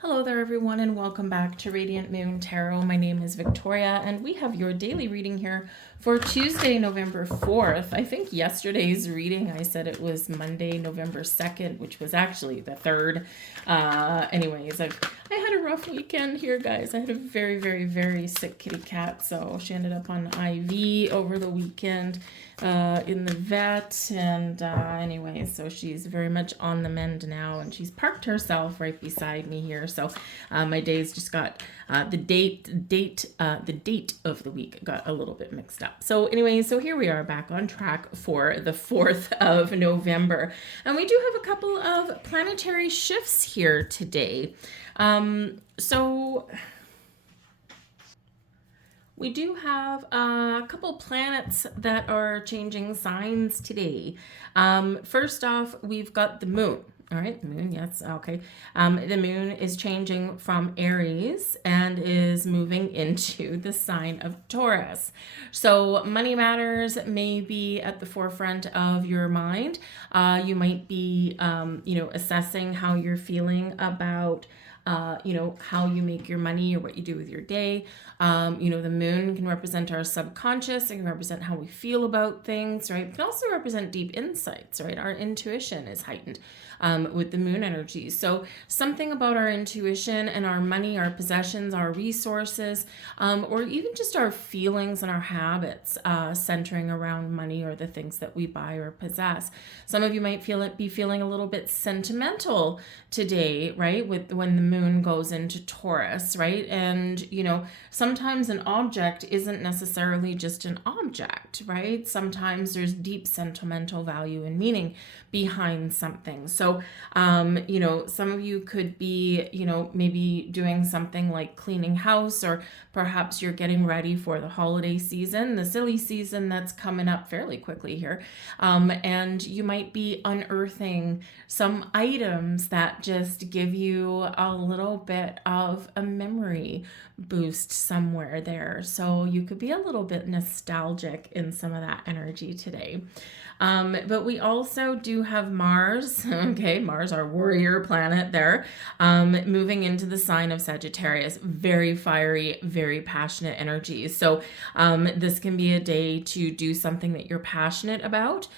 Hello there, everyone, and welcome back to Radiant Moon Tarot. My name is Victoria, and we have your daily reading here for Tuesday, November 4th. I think yesterday's reading, I said it was Monday, November 2nd, which was actually the 3rd. I had a rough weekend here, guys. I had a very, very, very sick kitty cat, so she ended up on IV over the weekend in the vet, and so she's very much on the mend now, and she's parked herself right beside me here. So my days just got the date of the week got a little bit mixed up. So here we are back on track for the 4th of November, and we do have a couple of planetary shifts here today. So we do have a couple planets that are changing signs today. First off, we've got the moon. All right, the moon, yes, okay. The moon is changing from Aries and is moving into the sign of Taurus. So money matters may be at the forefront of your mind. You might be, assessing how you're feeling about how you make your money or what you do with your day. The moon can represent our subconscious. It can represent how we feel about things, right? It can also represent deep insights, right? Our intuition is heightened with the moon energy. So something about our intuition and our money, our possessions, our resources, or even just our feelings and our habits centering around money or the things that we buy or possess. Some of you might be feeling a little bit sentimental today, right? When the moon goes into Taurus, right? And, sometimes an object isn't necessarily just an object, right? Sometimes there's deep sentimental value and meaning behind something. So, some of you could be, maybe doing something like cleaning house, or perhaps you're getting ready for the holiday season, the silly season that's coming up fairly quickly here. And you might be unearthing some items that just give you a little bit of a memory boost somewhere there. So you could be a little bit nostalgic in some of that energy today. But we also do have Mars, okay, Mars, our warrior planet there, moving into the sign of Sagittarius. Very fiery, very passionate energy. So this can be a day to do something that you're passionate about.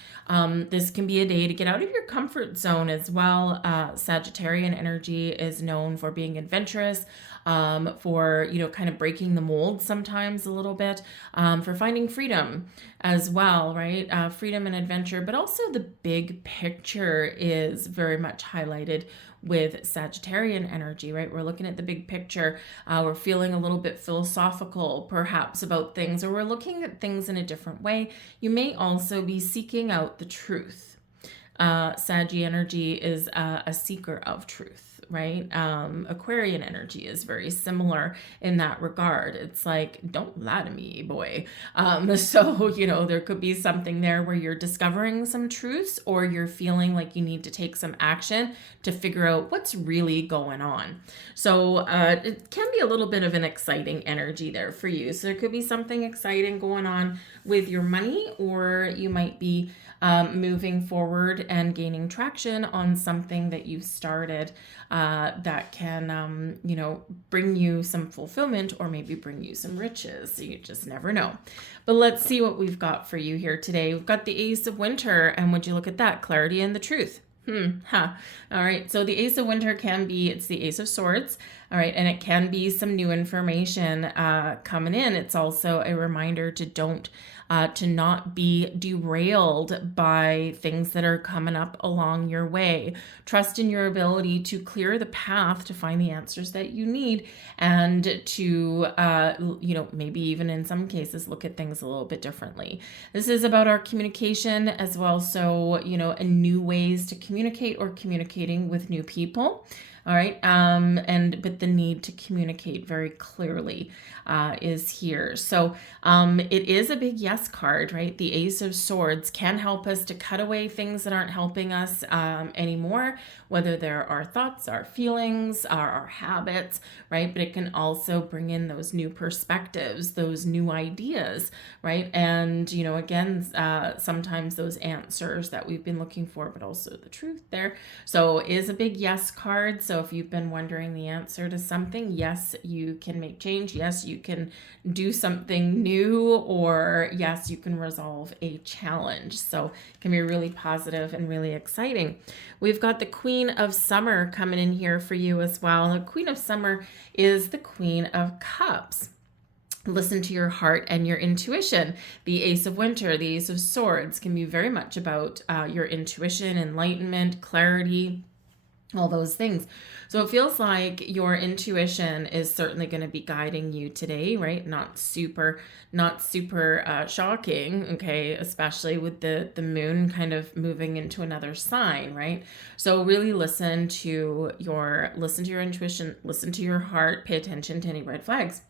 This can be a day to get out of your comfort zone as well. Sagittarian energy is known for being adventurous, for, kind of breaking the mold sometimes a little bit, for finding freedom as well, right? Freedom and adventure, but also the big picture is very much highlighted with Sagittarian energy, right? We're looking at the big picture. We're feeling a little bit philosophical perhaps about things, or we're looking at things in a different way. You may also be seeking out the truth. Saggy energy is a seeker of truth, right? Aquarian energy is very similar in that regard. It's like, don't lie to me, boy. So, there could be something there where you're discovering some truths, or you're feeling like you need to take some action to figure out what's really going on. So it can be a little bit of an exciting energy there for you. So there could be something exciting going on with your money, or you might be moving forward and gaining traction on something that you've started that can, bring you some fulfillment, or maybe bring you some riches. So you just never know. But let's see what we've got for you here today. We've got the Ace of Winter, and would you look at that? Clarity and the truth. All right. So the Ace of Winter it's the Ace of Swords. All right. And it can be some new information coming in. It's also a reminder to not be derailed by things that are coming up along your way. Trust in your ability to clear the path to find the answers that you need, and to, maybe even in some cases, look at things a little bit differently. This is about our communication as well. So, and new ways to communicate, or communicating with new people. All right. But the need to communicate very clearly is here. So it is a big yes card, right? The Ace of Swords can help us to cut away things that aren't helping us anymore, whether they're our thoughts, our feelings, our habits, right? But it can also bring in those new perspectives, those new ideas, right? And, again, sometimes those answers that we've been looking for, but also the truth there. So it is a big yes card. So So if you've been wondering the answer to something, yes, you can make change. Yes, you can do something new, or yes, you can resolve a challenge. So it can be really positive and really exciting. We've got the Queen of Summer coming in here for you as well. The Queen of Summer is the Queen of Cups. Listen to your heart and your intuition. The Ace of Winter, the Ace of Swords can be very much about your intuition, enlightenment, clarity, all those things. So it feels like your intuition is certainly going to be guiding you today, right? Not super shocking, okay, especially with the moon kind of moving into another sign, right? So really listen to your intuition, listen to your heart, pay attention to any red flags.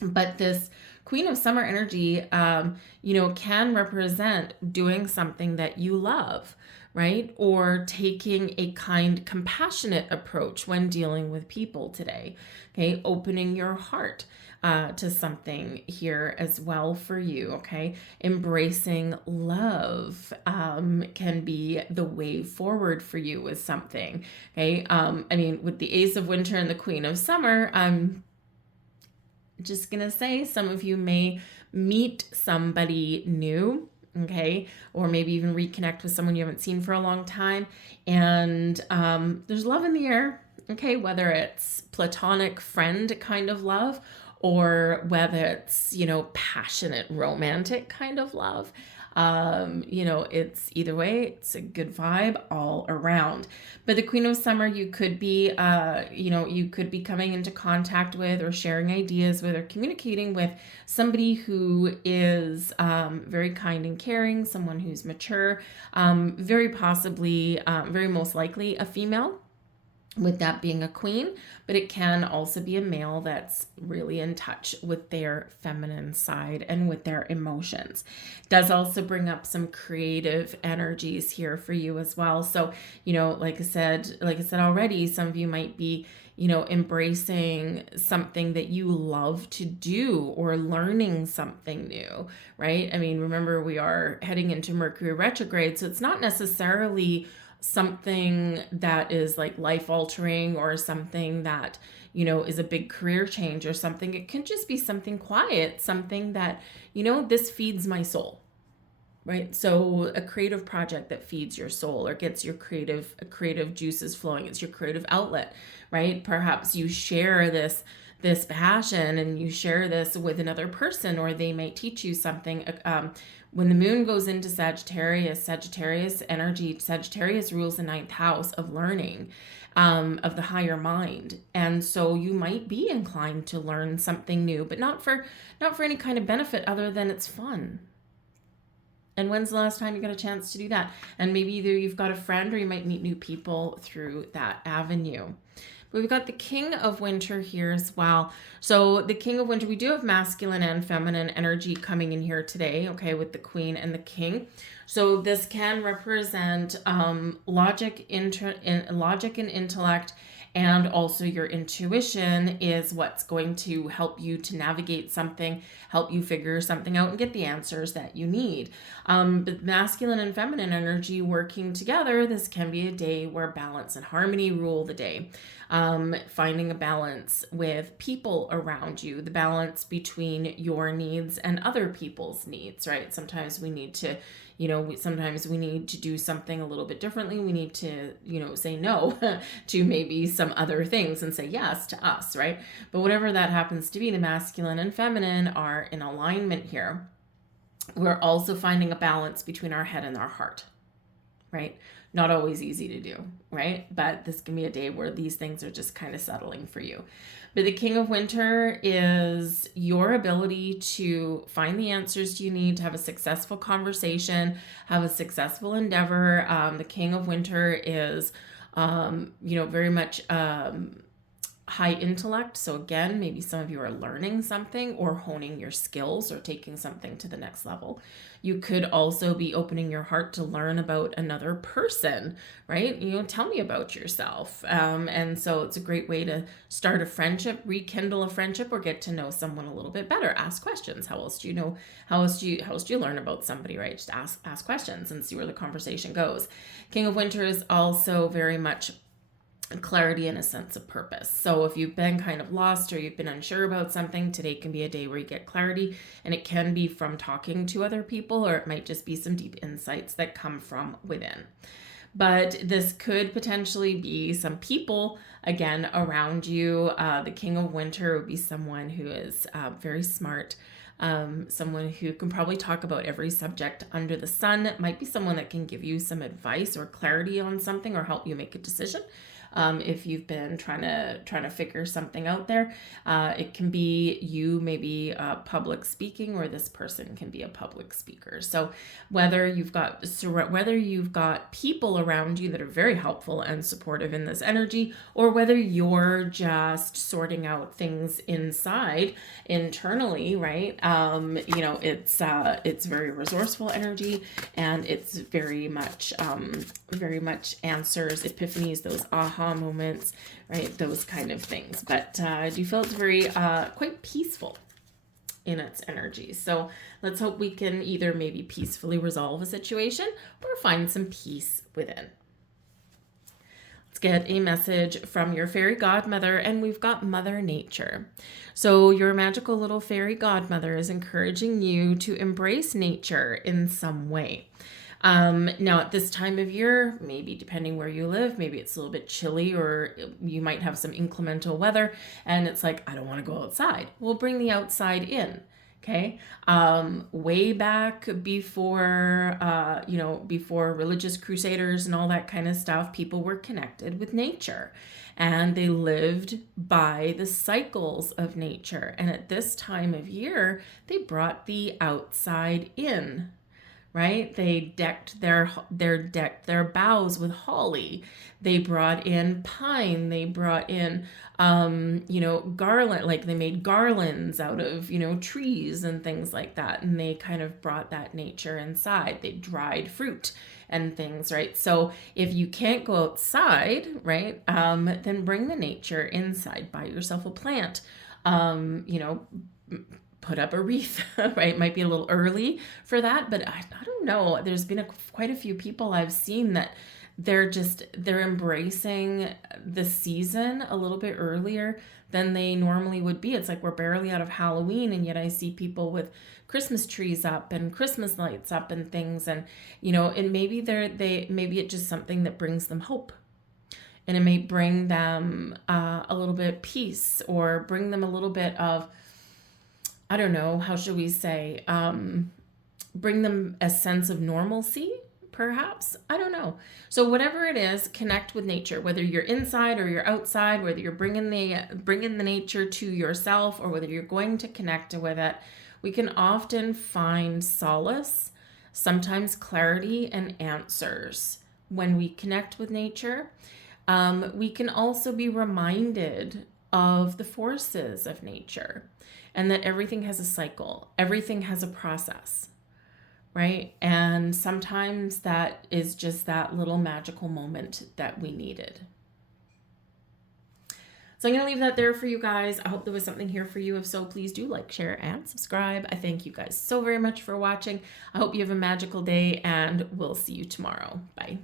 But this Queen of Summer energy, can represent doing something that you love, right? Or taking a kind, compassionate approach when dealing with people today. Okay, opening your heart to something here as well for you. Okay, embracing love can be the way forward for you with something. Okay, with the Ace of Winter and the Queen of Summer, just gonna say some of you may meet somebody new, okay, or maybe even reconnect with someone you haven't seen for a long time, and there's love in the air, okay, whether it's platonic friend kind of love, or whether it's passionate romantic kind of love. It's either way, it's a good vibe all around. But the Queen of Summer, you could be coming into contact with, or sharing ideas with, or communicating with somebody who is very kind and caring, someone who's mature, very possibly, very most likely a female, with that being a queen, but it can also be a male that's really in touch with their feminine side and with their emotions. It does also bring up some creative energies here for you as well. So, like I said already, some of you might be, embracing something that you love to do, or learning something new, right? Remember, we are heading into Mercury retrograde, so it's not necessarily something that is like life altering, or something that is a big career change or something. It can just be something quiet, something that this feeds my soul, right? So a creative project that feeds your soul, or gets your creative juices flowing. It's your creative outlet, right? Perhaps you share this passion, and you share this with another person, or they might teach you something. When the moon goes into Sagittarius energy, Sagittarius rules the 9th house of learning, of the higher mind. And so you might be inclined to learn something new, but not for any kind of benefit other than it's fun. And when's the last time you got a chance to do that? And maybe either you've got a friend, or you might meet new people through that avenue. We've got the King of Winter here as well. So the King of Winter, we do have masculine and feminine energy coming in here today, okay, with the Queen and the King. So this can represent logic and intellect, and also your intuition is what's going to help you to navigate something, help you figure something out, and get the answers that you need. But masculine and feminine energy working together, this can be a day where balance and harmony rule the day. Finding a balance with people around you, the balance between your needs and other people's needs, right? Sometimes we need to do something a little bit differently. We need to, say no to maybe some other things and say yes to us, right? But whatever that happens to be, the masculine and feminine are in alignment here. We're also finding a balance between our head and our heart, right? Not always easy to do, right? But this can be a day where these things are just kind of settling for you. But the King of Winter is your ability to find the answers you need to have a successful conversation, have a successful endeavor. The King of Winter is, very much high intellect. So again, maybe some of you are learning something, or honing your skills, or taking something to the next level. You could also be opening your heart to learn about another person, right? Tell me about yourself. And so it's a great way to start a friendship, rekindle a friendship, or get to know someone a little bit better. Ask questions. How else do you know? How else do you learn about somebody, right? Just ask questions and see where the conversation goes. King of Winter is also very much clarity and a sense of purpose. So if you've been kind of lost or you've been unsure about something, today can be a day where you get clarity, and it can be from talking to other people, or it might just be some deep insights that come from within. But this could potentially be some people, again, around you. The King of Winter would be someone who is very smart, someone who can probably talk about every subject under the sun. It might be someone that can give you some advice or clarity on something or help you make a decision. If you've been trying to figure something out there, it can be you maybe public speaking, or this person can be a public speaker. So whether you've got people around you that are very helpful and supportive in this energy, or whether you're just sorting out things internally, right? It's very resourceful energy, and it's very much answers, epiphanies, those aha moments, right? Those kind of things. But I do feel it's very quite peaceful in its energy. So let's hope we can either maybe peacefully resolve a situation or find some peace within. Let's get a message from your fairy godmother, and we've got Mother Nature. So your magical little fairy godmother is encouraging you to embrace nature in some way. Now at this time of year, maybe depending where you live, maybe it's a little bit chilly, or you might have some inclemental weather, and it's like, I don't want to go outside. We'll bring the outside in. Okay. Way back before, before religious crusaders and all that kind of stuff, people were connected with nature, and they lived by the cycles of nature. And at this time of year, they brought the outside in. Right? They decked their boughs with holly. They brought in pine. They brought in, garland, like they made garlands out of, trees and things like that. And they kind of brought that nature inside. They dried fruit and things, right? So if you can't go outside, right, then bring the nature inside. Buy yourself a plant, put up a wreath, right? Might be a little early for that, but I don't know. There's been quite a few people I've seen that they're embracing the season a little bit earlier than they normally would be. It's like we're barely out of Halloween, and yet I see people with Christmas trees up and Christmas lights up and things, and and maybe maybe it's just something that brings them hope. And it may bring them a little bit of peace, or bring them a little bit of, I don't know, how should we say, bring them a sense of normalcy, perhaps? I don't know. So whatever it is, connect with nature, whether you're inside or you're outside, whether you're bringing the nature to yourself, or whether you're going to connect with it. We can often find solace, sometimes clarity and answers when we connect with nature. We can also be reminded of the forces of nature, and that everything has a cycle, everything has a process, right? And sometimes that is just that little magical moment that we needed. So I'm going to leave that there for you guys. I hope there was something here for you. If so, please do like, share, and subscribe. I thank you guys so very much for watching. I hope you have a magical day, and we'll see you tomorrow. Bye.